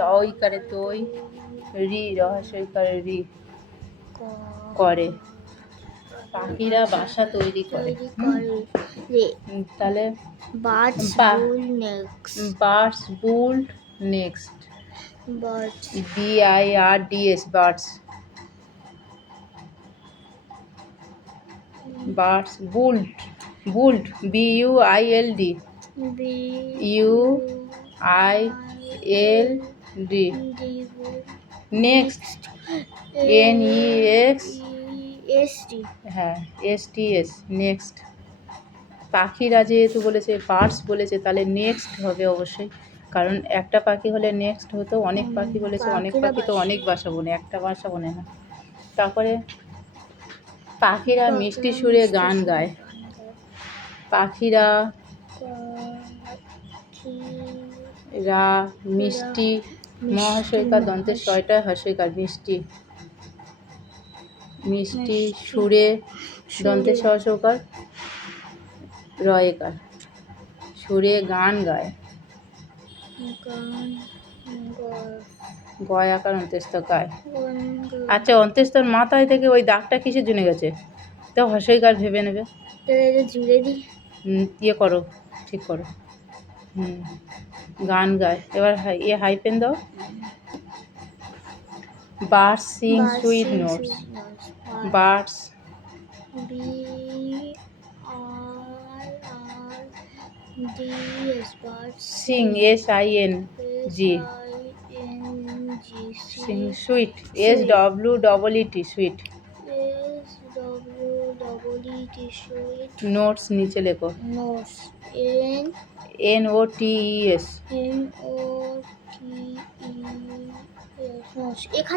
তৈকারে তৈ, রি রহস্যইকারে রি, করে। পাখিরা বাসা তৈরি করে। তাহলে birds build next, BIRDS birds, birds build, BUILD, UILD, next NEXT, হ্যাঁ STS, নেক্সট। পাখিরা যেহেতু বলেছে, বার্ডস বলেছে, তাহলে নেক্সট হবে অবশ্যই, কারণ একটা পাখি হলে নেক্সট হতো। অনেক পাখি বলেছে, অনেক পাখি তো অনেক বাসা বোনে, একটা বাসা বোনে না। তারপরে পাখিরা মিষ্টি সুরে গান গায়। পাখিরা রা মিষ্টি, মহাশয়কার দন্তের ছয়টা হর্ষইকার মিষ্টি, মিষ্টি সুরে দন্তের সহসকার রয়েকার, সুরে গান গায়। গয় আকার অন্ত্যেষ্ঠ গায়। আচ্ছা, অন্ত্যেষ্ঠর মাথায় থেকে ওই দাগটা কিসের জন্য গেছে? তো হর্ষইকার ভেবে নেবে। ইয়ে করো, ঠিক করো। গান গায়। এবার হাইপেন দাও। Birds Singh sweet notes, birds Singh SING, Singh sweet SWEET, sweet. Notes নিচে লেখো, NOTES,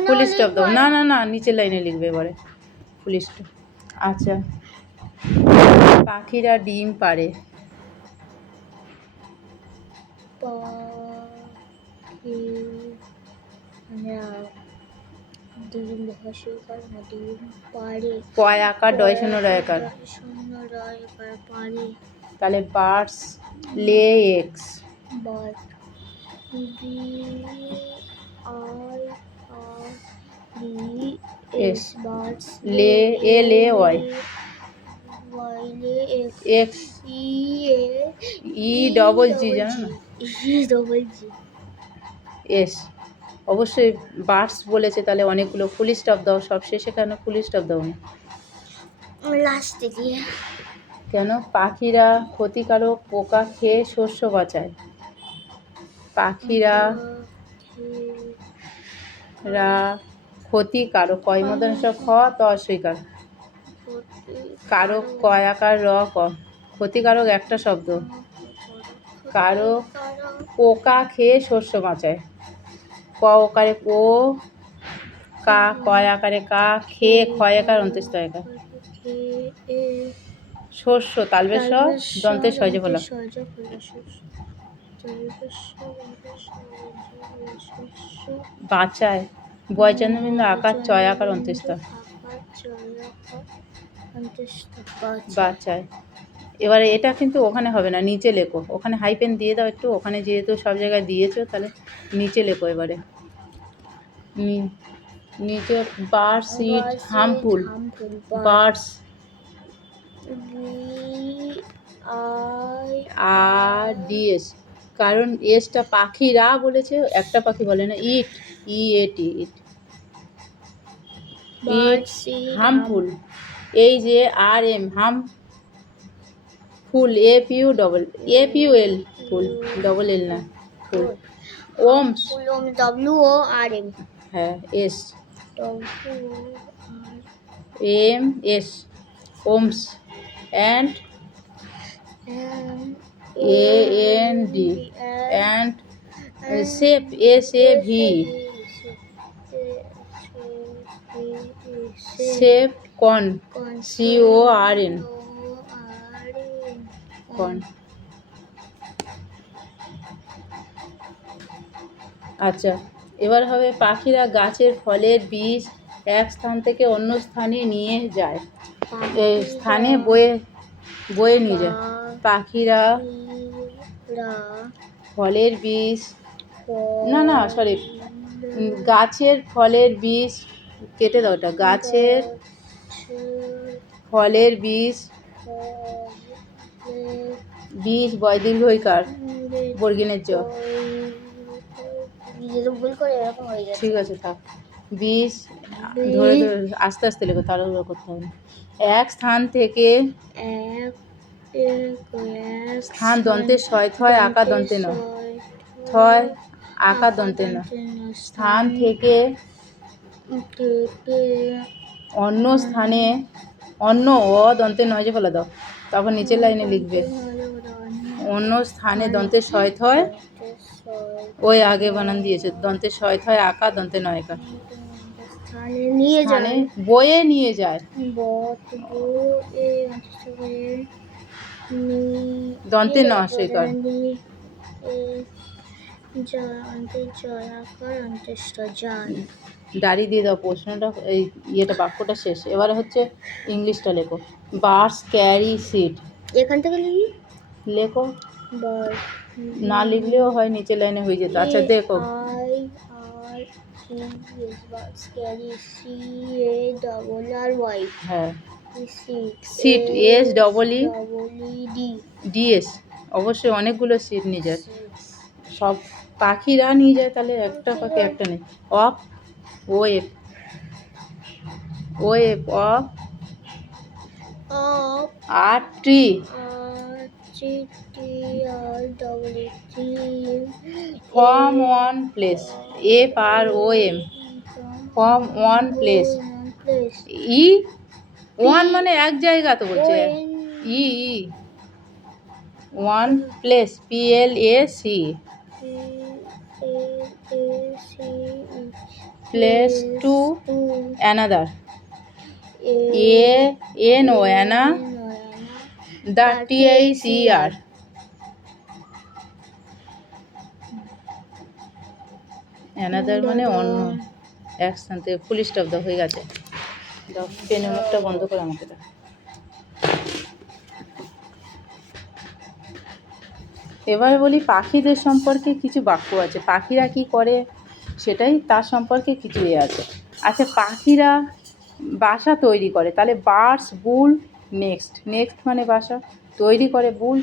ফুল স্টপ দাও। না না না, নিচের লাইনে লিখবে এবারে ফুল স্টপ। আচ্ছা, পাখিরা ডিম পাড়ে। কয় আকার ডয় শূন্য রয় আকার, তাহলে বার্ডস লে এগস, লে LAY এক্স EGG, জানো না? এস। অবশ্যই বার্ডস বলেছে, তাহলে অনেকগুলো ফুল স্টপ দাও। সব শেষে কেন ফুল স্টপ দাও না? লাস্টে দিয়ে কেন? পাখিরা ক্ষতিকারক পোকা খেয়ে শস্য বাঁচায়। পাখিরা ক্ষতিকারক, কয় মদন সব খ তো অস্বীকার, কারক কয় আকার র ক, ক্ষতিকারক একটা শব্দ, কারক পোকা খেয়ে শস্য বাঁচায়। ক ওকারে কো, কা কয় আকারে কা, খেয়ে ক্ষয় আকার অন্ত্যেষ্ঠ আকার, শস্য তালবেশ দন্তের সহজে বলা, বাঁচায় বয়চন্দ্রবিন্দু আকার চয় আকার অন্ত্যেষ্ঠ, বাঁচায়। এবারে এটা কিন্তু ওখানে হবে না, নিচে লেখো। ওখানে হাইপেন দিয়ে দাও একটু, ওখানে যেহেতু সব জায়গায় দিয়েছো, তাহলে নিচে লেখো এবারে। নিচে বার্ডস ইট হার্মফুল, বার্ডস BIRDS, কারণ এসটা পাখিরা বলেছে, একটা পাখি বলে না। ইট EAT, ইট হার্মফুল। এই যে RM হার্ম, ফুল APUL, ফুল ডবল এল না, ফুল। ওমস WORM, হ্যাঁ S MS, ohms. And AND, and safe SAV, safe কন CORN, কন। আচ্ছা, এবার হবে পাখিরা গাছের ফলের বীজ এক স্থান থেকে অন্য স্থানে নিয়ে যায়, স্থানে বয়ে নিয়ে যায়। পাখিরা ফলের বীজ না না সরি, গাছের ফলের বীজ, কেটে দাও ওটা, গাছের ফলের বীজ, বীজ বয় দীর্ঘইকার বর্গিনের জ, ভুল করে এরকম হয়ে যাচ্ছে। ঠিক আছে থাক। বীজ ধরে ধরে আস্তে আস্তে লেখো, তাড়াহুড়ো করতে হবে না। এক স্থান থেকে, স্থান দন্তে ছয়, থয় আকার দন্তে ন, থয় আকার দন্তে ন, স্থান থেকে অন্য স্থানে, অন্য অ দন্তে নয় যে ফেলে দাও, তখন নিচের লাইনে লিখবে অন্য স্থানে দন্তে ছয় থয়, ওই আগে বানান দিয়েছে দন্তে ছয় থয় আকার দন্তে নয় একার, নিয়ে স্থানে যায় বয়ে নিয়ে যায়, দন্তে ন সেকার, দাড়ি দিয়ে দাও। প্রশ্নটা এই ইয়েটা বাক্যটা শেষ, এবারে হচ্ছে ইংলিশটা লেখো। বার্ডস ক্যারি সিড, এখান থেকে লিখি লেখো, না লিখলেও হয়, নিচের লাইনে হয়ে যেত। আচ্ছা দেখো, হ্যাঁ seat, S double E DS, অবশ্যই অনেকগুলো সিট নিয়ে যায়, সব পাখিরা নিয়ে যায়, তাহলে একটা পাখি একটা নেই। অফ ওয়েব, ওয়েব অফ আর tree, from one place, F R O M, from one place, ই ওয়ান মানে এক জায়গা তো বলছে, ই ই one place, P L A C, place to another, A N O an, the T H E R, another মানে অন্য, একসাথে থেকে ফুল স্টপ দাও, হয়ে গেছে। দাও পেনের মুখটা বন্ধ করে আমাকে দাও। এবারে বলি পাখিদের সম্পর্কে কিছু বাক্য আছে, পাখিরা কি করে সেটাই তার সম্পর্কে কিছু এ আছে। আচ্ছা পাখিরা বাসা তৈরি করে, তাহলে বার্ডস বুল নেক্সট, নেক্সট মানে বাসা তৈরি করে বুল।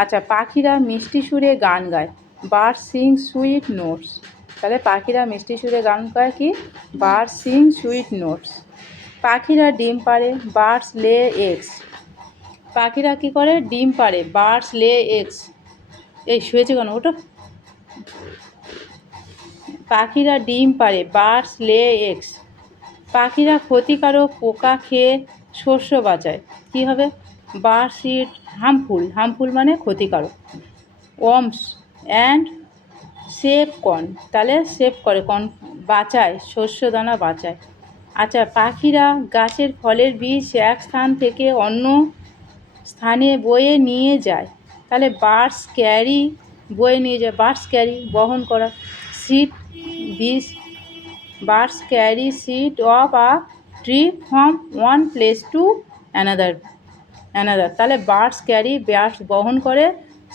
আচ্ছা পাখিরা মিষ্টি সুরে গান গায়, বার্ড সিং সুইট নোটস, তাহলে পাখিরা মিষ্টি সুরে গান গায় কি, বার্ড সিং সুইট নোটস। পাখিরা ডিম পাড়ে, বার্ডস লে এগস, পাখিরা কী করে ডিম পাড়ে, বার্ডস লে এগস। এই শুয়েছে কেন ওটা, পাখিরা ডিম পাড়ে, বার্ডস লে এগস। পাখিরা ক্ষতিকারক পোকা খেয়ে শস্য বাঁচায়, কী হবে, বার্ডস ইট হার্মফুল, হার্মফুল মানে ক্ষতিকারক, ওয়ার্মস অ্যান্ড সেভ কর্ন, তাহলে সেভ করে কর্ন বাঁচায়, শস্য দানা বাঁচায়। আচ্ছা পাখিরা গাছের ফলের বীজ এক স্থান থেকে অন্য স্থানে বয়ে নিয়ে যায়, তাহলে বার্ডস ক্যারি, বয়ে নিয়ে যায়, বার্ডস ক্যারি বহন করা, সিড বীজ, birds carry seed of a tree from one place to another, another, তাহলে বার্ডস ক্যারি, বার্ডস বহন করে,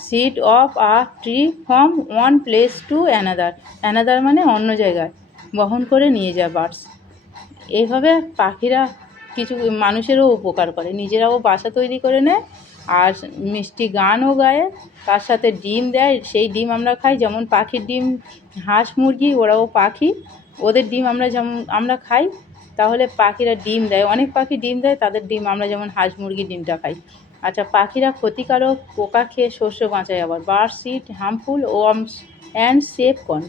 seed of a tree from one place to another, another মানে অন্য জায়গায় বহন করে নিয়ে যায় বার্ডস। এইভাবে পাখিরা কিছু মানুষেরও উপকার করে, নিজেরাও বাসা তৈরি করে নেয়, আর মিষ্টি গানও গায়, তার সাথে ডিম দেয়, সেই ডিম আমরা খাই, যেমন পাখির ডিম, হাঁস মুরগি ওরাও পাখি, ওদের ডিম আমরা যেমন আমরা খাই, তাহলে পাখিরা ডিম দেয়, অনেক পাখি ডিম দেয়, তাদের ডিম আমরা যেমন হাঁস মুরগির ডিমটা খাই। আচ্ছা পাখিরা ক্ষতিকারক পোকা খেয়ে শস্য বাঁচায়, আবার birds it harmful worms and save corn.